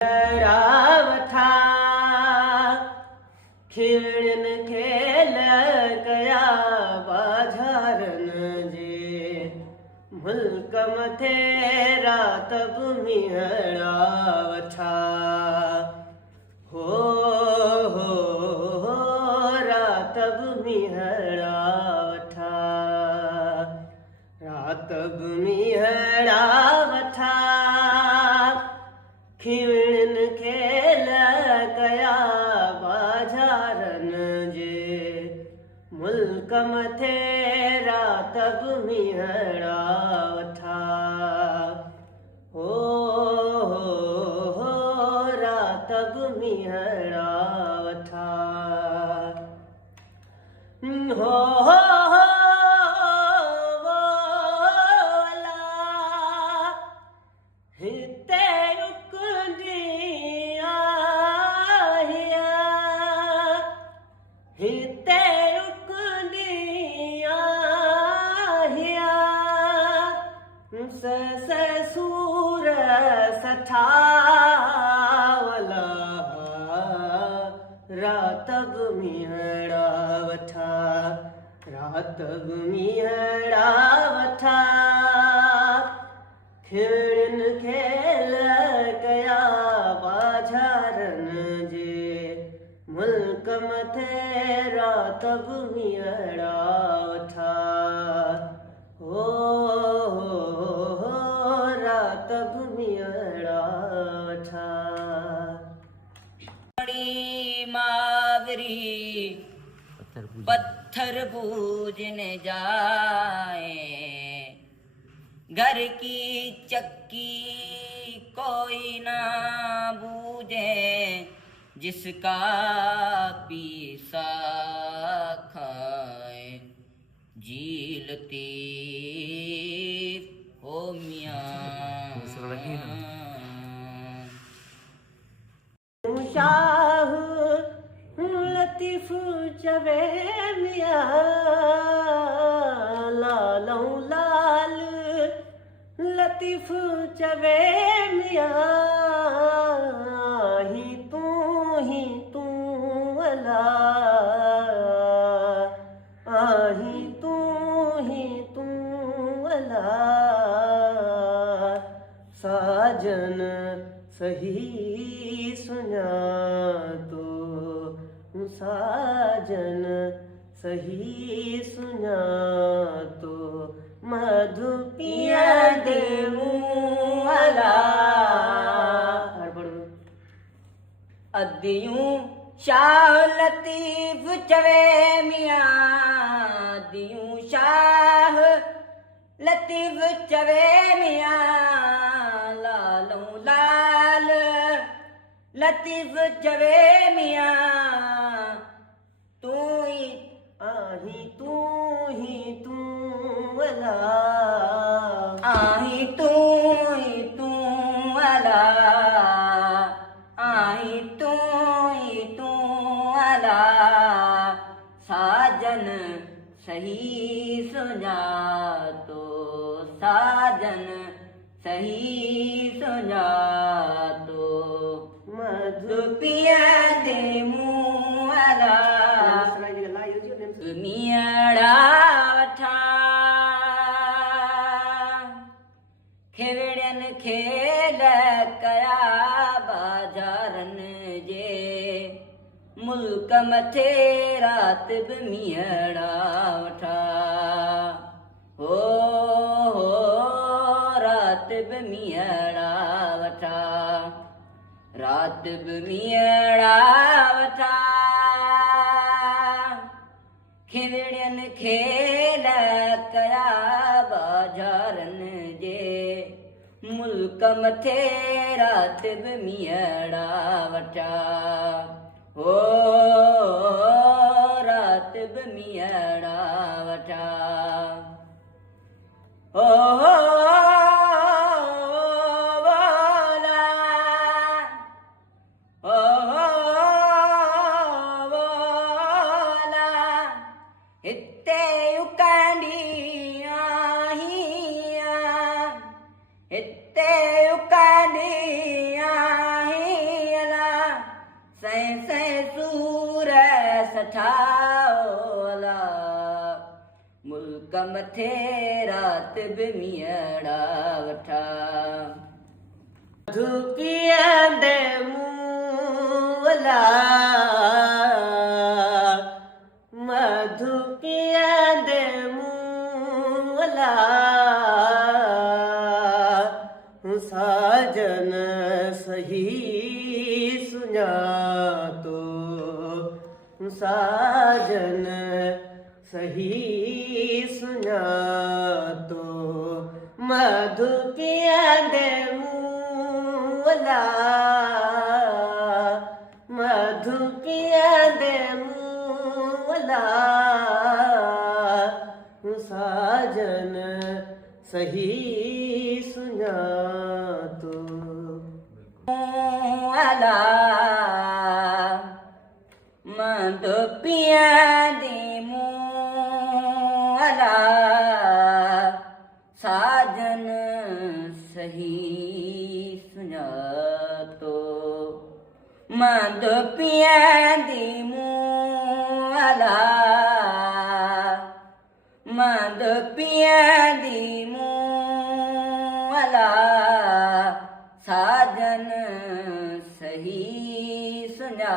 रावठा खिड़न खेल कया बाझारन जे मुल्क मथे रात भूमि रावठा हो रात भूमि रावठा रात भूमि रावठा खिड़न खेल कया बाझारन जे मुल्क मथे रात भूमि रावठा हो रात भूमि रावठा हो हिते हिते रुकदिया हिया सूर सठावला रात भूमि रावठा रात भूमि रावठा खिड़न खेल कया बाझारन जे मुल्क मथे रात भूमि रावठा हो रात भूमि रावठा मावरी पत्थर पूजने जाए घर की चक्की कोई ना बूझे जिसका पीसा खाए जीलती हो मियाँ शाह लतीफ चवे मियाँ लालौ लाल लतीफ चवे मियाँ ही तू अला ही तू अला साजन सही सुना तो साजन सही सुना तो मधु पिया देवू अला अदियूं शाह लतीफ चवे मियाँ अदियूं शाह लतीफ चवे मियाँ लालू लाल लतीफ चवे मियाँ तू ही तू अला आही तू अला आही तू अला साजन सही सुना तो साजन सही सुना तो मधु पिया दे मुआला मियाड़ा वठा खेवड़न खेल कया बाजारन जे मुल्क मथे रात बि मियाड़ा वठा हो रात बि मियाड़ा वठा रात बि मियाड़ा वठा खिवड़न खेल कया बाजारन जे मुल्क मथे रात बि मियाड़ा वठा हो रात बि मियाड़ा वठा हो हिते उकांडिया हिते उकांडिया मथे रात बमीड़ा वठा मधु पियंदे मूला मधु पियंदे मूला साजन सही सुना तो साजन सही सुना तो मधु पियंदे मूला मधु पियंदे मूला साजन सही सुना तो अला मधु पियंदे मूला साजन सही सुना तो मधु पियंदे मूला मधु पियंदे मूला साजन सही सुना